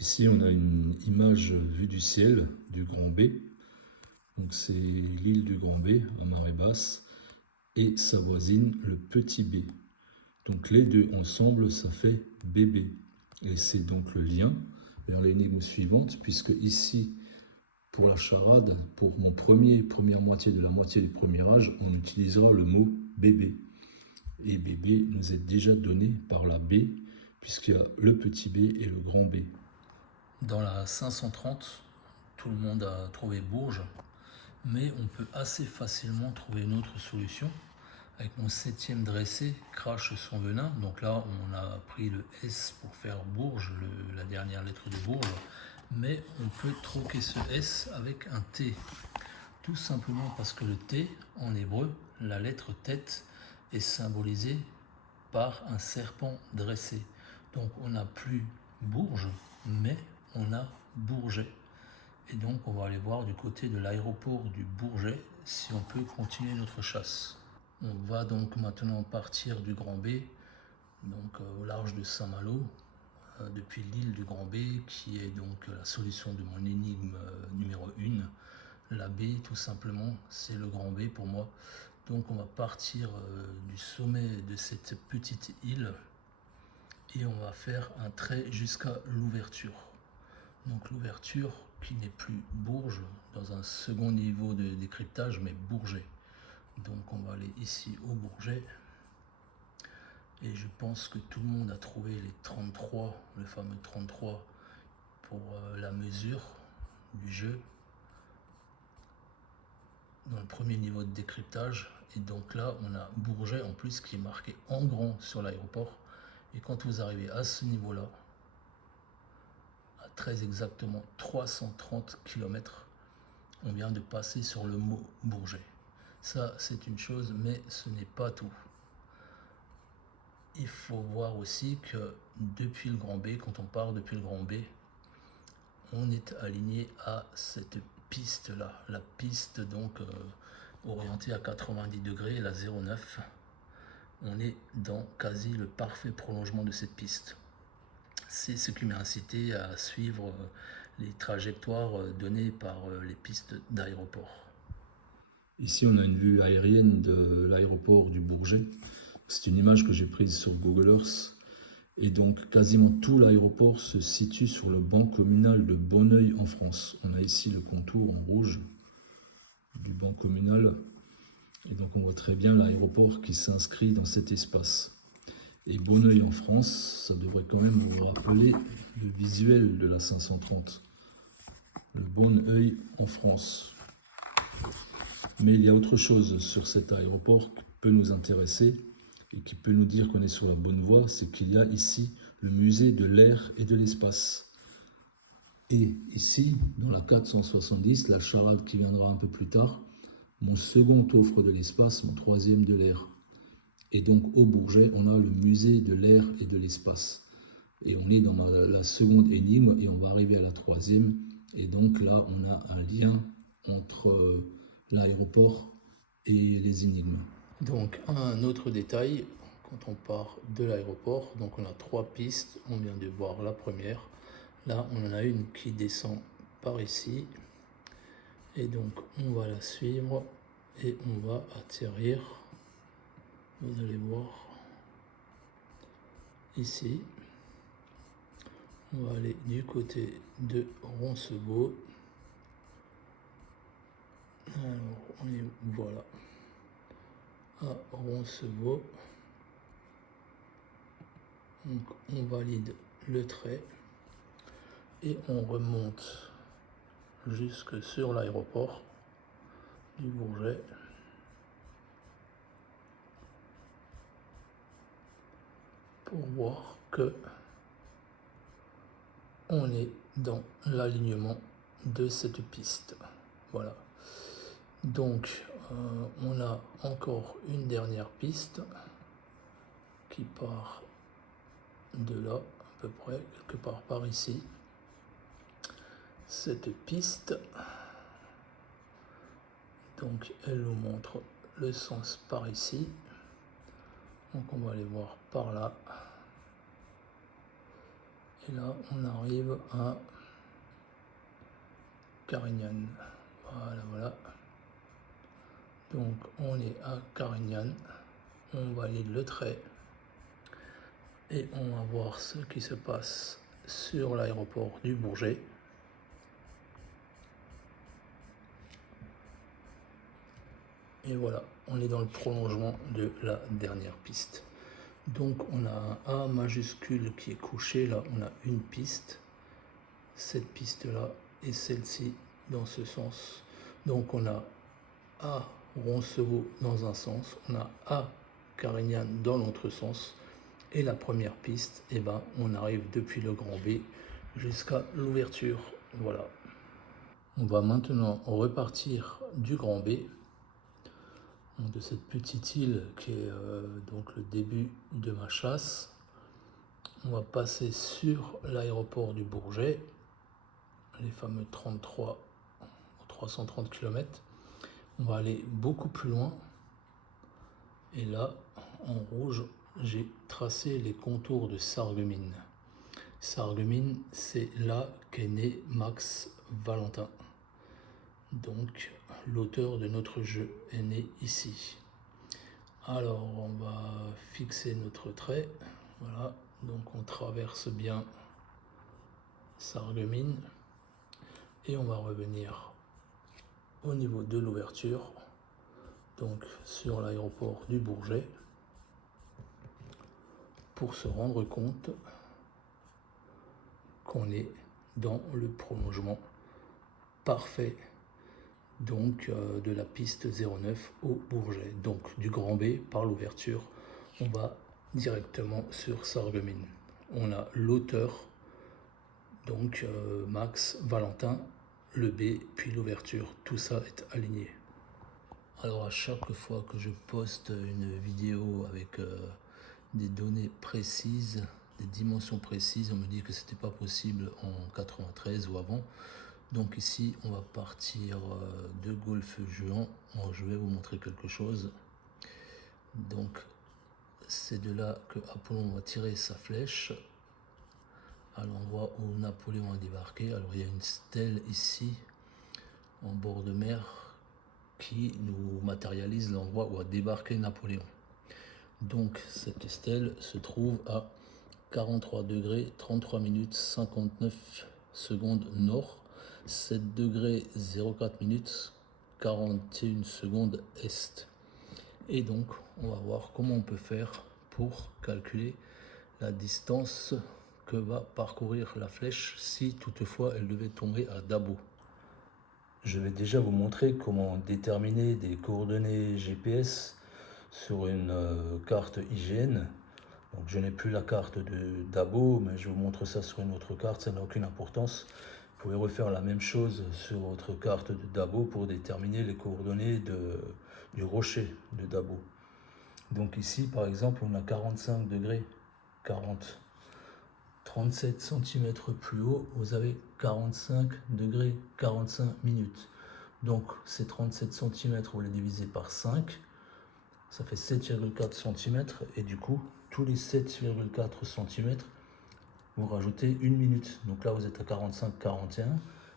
Ici, on a une image vue du ciel du Grand B. Donc c'est l'île du Grand B à marée basse et sa voisine le Petit B. Donc les deux ensemble, ça fait BB. Et c'est donc le lien vers l'énigme suivante, puisque ici, pour la charade, pour mon première moitié de la moitié du premier âge, on utilisera le mot bébé. Et bébé nous est déjà donné par la B, puisqu'il y a le petit b et le grand B. Dans la 530, tout le monde a trouvé Bourges, mais on peut assez facilement trouver une autre solution. Avec mon 7e dressé, crache son venin. Donc là, on a pris le S pour faire Bourges, la dernière lettre de Bourges. Mais on peut troquer ce S avec un T. Tout simplement parce que le T, en hébreu, la lettre tête, est symbolisée par un serpent dressé. Donc on n'a plus Bourges, mais on a Bourget. Et donc on va aller voir du côté de l'aéroport du Bourget si on peut continuer notre chasse. On va donc maintenant partir du Grand B, donc au large de Saint-Malo, depuis l'île du Grand B, qui est donc la solution de mon énigme numéro 1. La B, tout simplement, c'est le Grand B pour moi. Donc on va partir du sommet de cette petite île et on va faire un trait jusqu'à l'ouverture. Donc l'ouverture qui n'est plus Bourges dans un second niveau de décryptage, mais Bourget. Donc on va aller ici au Bourget. Et je pense que tout le monde a trouvé les 33, le fameux 33 pour la mesure du jeu dans le premier niveau de décryptage. Et donc là, on a Bourget en plus qui est marqué en grand sur l'aéroport. Et quand vous arrivez à ce niveau-là, à très exactement 330 km, on vient de passer sur le mot Bourget. Ça, c'est une chose, mais ce n'est pas tout. Il faut voir aussi que depuis le Grand B, quand on part depuis le Grand B, on est aligné à cette piste-là. La piste donc orientée à 90 degrés, la 09. On est dans quasi le parfait prolongement de cette piste. C'est ce qui m'a incité à suivre les trajectoires données par les pistes d'aéroport. Ici, on a une vue aérienne de l'aéroport du Bourget. C'est une image que j'ai prise sur Google Earth. Et donc, quasiment tout l'aéroport se situe sur le banc communal de Bonneuil en France. On a ici le contour en rouge du banc communal. Et donc, on voit très bien l'aéroport qui s'inscrit dans cet espace. Et Bonneuil en France, ça devrait quand même vous rappeler le visuel de la 530. Le Bonneuil en France. Mais il y a autre chose sur cet aéroport qui peut nous intéresser et qui peut nous dire qu'on est sur la bonne voie, c'est qu'il y a ici le musée de l'air et de l'espace. Et ici, dans la 470, la charade qui viendra un peu plus tard, mon second offre de l'espace, mon troisième de l'air. Et donc au Bourget, on a le musée de l'air et de l'espace. Et on est dans la seconde énigme et on va arriver à la troisième. Et donc là, on a un lien entre l'aéroport et les énigmes. Donc un autre détail, quand on part de l'aéroport, donc on a 3 pistes, on vient de voir la première. Là, on en a une qui descend par ici. Et donc on va la suivre et on va atterrir. Vous allez voir ici. On va aller du côté de Roncevaux. Alors, on est voilà, à Roncevaux. Donc, on valide le trait et on remonte jusque sur l'aéroport du Bourget. Pour voir que on est dans l'alignement de cette piste. Voilà. Donc, on a encore une dernière piste qui part de là, à peu près, quelque part par ici. Cette piste, donc, elle nous montre le sens par ici. Donc, on va aller voir par là. Et là, on arrive à Carignan. Voilà. Donc, on est à Carignan. On valide le trait. Et on va voir ce qui se passe sur l'aéroport du Bourget. Et voilà, on est dans le prolongement de la dernière piste. Donc on a un A majuscule qui est couché, là on a une piste, cette piste-là et celle-ci dans ce sens. Donc on a A Roncevaux dans un sens, on a A Carignan dans l'autre sens. Et la première piste, eh ben, on arrive depuis le Grand B jusqu'à l'ouverture. Voilà. On va maintenant repartir du Grand B, de cette petite île qui est donc le début de ma chasse. On va passer sur l'aéroport du Bourget, les fameux 33 ou 330 km. On va aller beaucoup plus loin. Et là, en rouge, j'ai tracé les contours de Sarreguemines. Sarreguemines, c'est là qu'est né Max Valentin. Donc, l'auteur de notre jeu est né ici. Alors, on va fixer notre trait. Voilà, donc on traverse bien Sarreguemines. Et on va revenir au niveau de l'ouverture, donc sur l'aéroport du Bourget, pour se rendre compte qu'on est dans le prolongement parfait donc de la piste 09 au Bourget. Donc du Grand B par l'ouverture, on va directement sur Sarreguemines. On a l'auteur, donc Max Valentin, le B, puis l'ouverture. Tout ça est aligné. Alors à chaque fois que je poste une vidéo avec des données précises, des dimensions précises, on me dit que c'était pas possible en 93 ou avant. Donc ici, on va partir de Golfe Juan. Je vais vous montrer quelque chose. Donc, c'est de là que Apollon va tirer sa flèche à l'endroit où Napoléon a débarqué. Alors, il y a une stèle ici, en bord de mer, qui nous matérialise l'endroit où a débarqué Napoléon. Donc, cette stèle se trouve à 43 degrés, 33 minutes, 59 secondes nord. 7 degrés 04 minutes 41 secondes est. Et donc on va voir comment on peut faire pour calculer la distance que va parcourir la flèche si toutefois elle devait tomber à Dabo. Je vais déjà vous montrer comment déterminer des coordonnées GPS sur une carte IGN. Donc je n'ai plus la carte de Dabo, mais je vous montre ça sur une autre carte, ça n'a aucune importance. Vous pouvez refaire la même chose sur votre carte de Dabo pour déterminer les coordonnées du rocher de Dabo. Donc ici, par exemple, on a 45 degrés, 37 cm plus haut, vous avez 45 degrés, 45 minutes. Donc ces 37 cm, vous les divisez par 5, ça fait 7,4 cm, et du coup, tous les 7,4 cm, vous rajoutez une minute. Donc là, vous êtes à 45, 41,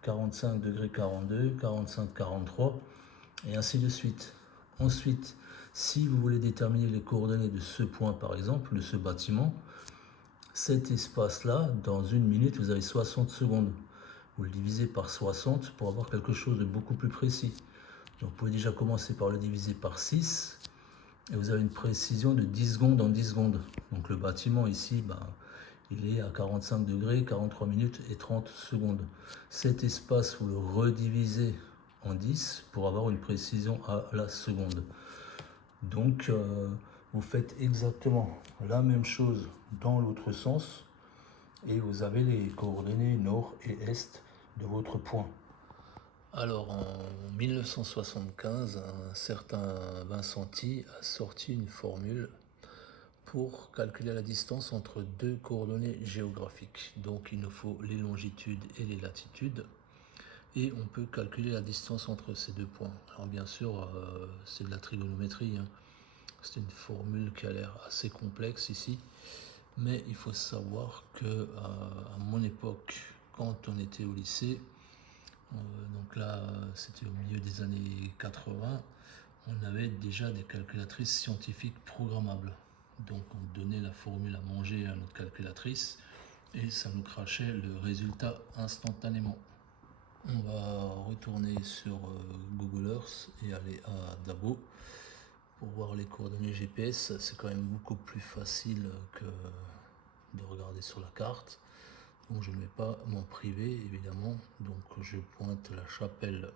45 degrés, 42, 45, 43, et ainsi de suite. Ensuite, si vous voulez déterminer les coordonnées de ce point, par exemple, de ce bâtiment, cet espace-là, dans une minute, vous avez 60 secondes. Vous le divisez par 60 pour avoir quelque chose de beaucoup plus précis. Donc vous pouvez déjà commencer par le diviser par 6, et vous avez une précision de 10 secondes en 10 secondes. Donc le bâtiment ici, il est à 45 degrés, 43 minutes et 30 secondes. Cet espace, vous le redivisez en 10 pour avoir une précision à la seconde. Donc, vous faites exactement la même chose dans l'autre sens et vous avez les coordonnées nord et est de votre point. Alors, en 1975, un certain Vincenti a sorti une formule pour calculer la distance entre deux coordonnées géographiques. Donc il nous faut les longitudes et les latitudes, et on peut calculer la distance entre ces deux points. Alors bien sûr, c'est de la trigonométrie, hein. C'est une formule qui a l'air assez complexe ici, Mais il faut savoir que à mon époque, quand on était au lycée, donc là c'était au milieu des années 80, on avait déjà des calculatrices scientifiques programmables. Donc on donnait la formule à manger à notre calculatrice et ça nous crachait le résultat instantanément. On va retourner sur Google Earth et aller à Dabo pour voir les coordonnées GPS. C'est quand même beaucoup plus facile que de regarder sur la carte. Donc je ne vais pas m'en priver évidemment. Donc je pointe la chapelle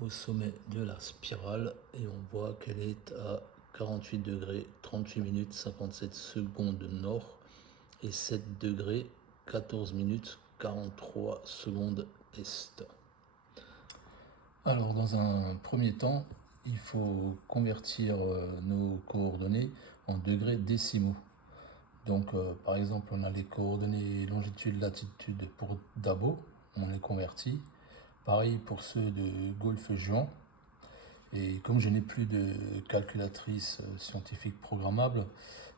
au sommet de la spirale et on voit qu'elle est à 48 degrés 38 minutes 57 secondes nord et 7 degrés 14 minutes 43 secondes est. Alors dans un premier temps, il faut convertir nos coordonnées en degrés décimaux. Donc par exemple, on a les coordonnées longitude, latitude pour Dabo, on les convertit. Pareil pour ceux de Golfe-Juan. Et comme je n'ai plus de calculatrice scientifique programmable,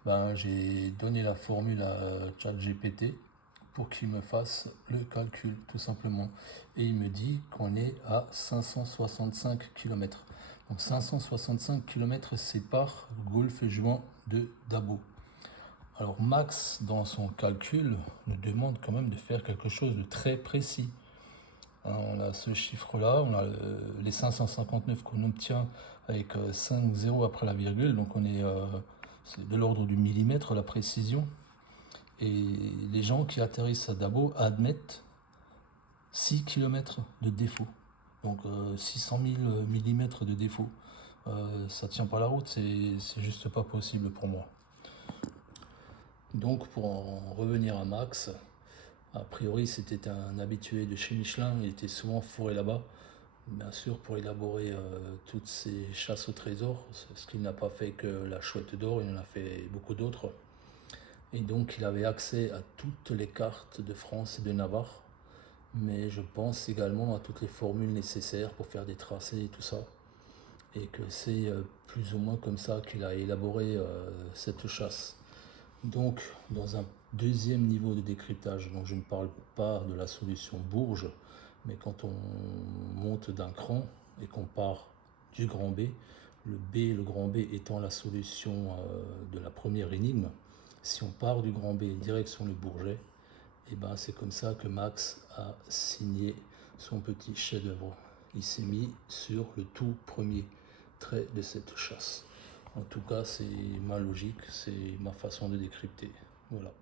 ben, j'ai donné la formule à ChatGPT pour qu'il me fasse le calcul tout simplement. Et il me dit qu'on est à 565 km. Donc 565 km sépare Golfe-Juan de Dabo. Alors Max, dans son calcul, nous demande quand même de faire quelque chose de très précis. On a ce chiffre-là, on a les 559 qu'on obtient avec 5 zéros après la virgule, donc c'est de l'ordre du millimètre la précision. Et les gens qui atterrissent à Dabo admettent 6 km de défaut, donc 600 000 millimètres de défaut. Ça tient pas la route, c'est juste pas possible pour moi. Donc pour en revenir à Max, a priori c'était un habitué de chez Michelin, il était souvent fourré là-bas, bien sûr pour élaborer toutes ces chasses au trésor, ce qu'il n'a pas fait que la chouette d'or, il en a fait beaucoup d'autres. Et donc il avait accès à toutes les cartes de France et de Navarre, mais je pense également à toutes les formules nécessaires pour faire des tracés et tout ça. Et que c'est plus ou moins comme ça qu'il a élaboré cette chasse. Donc, dans un deuxième niveau de décryptage, donc je ne parle pas de la solution Bourges, mais quand on monte d'un cran et qu'on part du grand B, le grand B étant la solution de la première énigme, si on part du grand B direction le Bourget, et ben c'est comme ça que Max a signé son petit chef-d'œuvre. Il s'est mis sur le tout premier trait de cette chasse. En tout cas, c'est ma logique, c'est ma façon de décrypter. Voilà.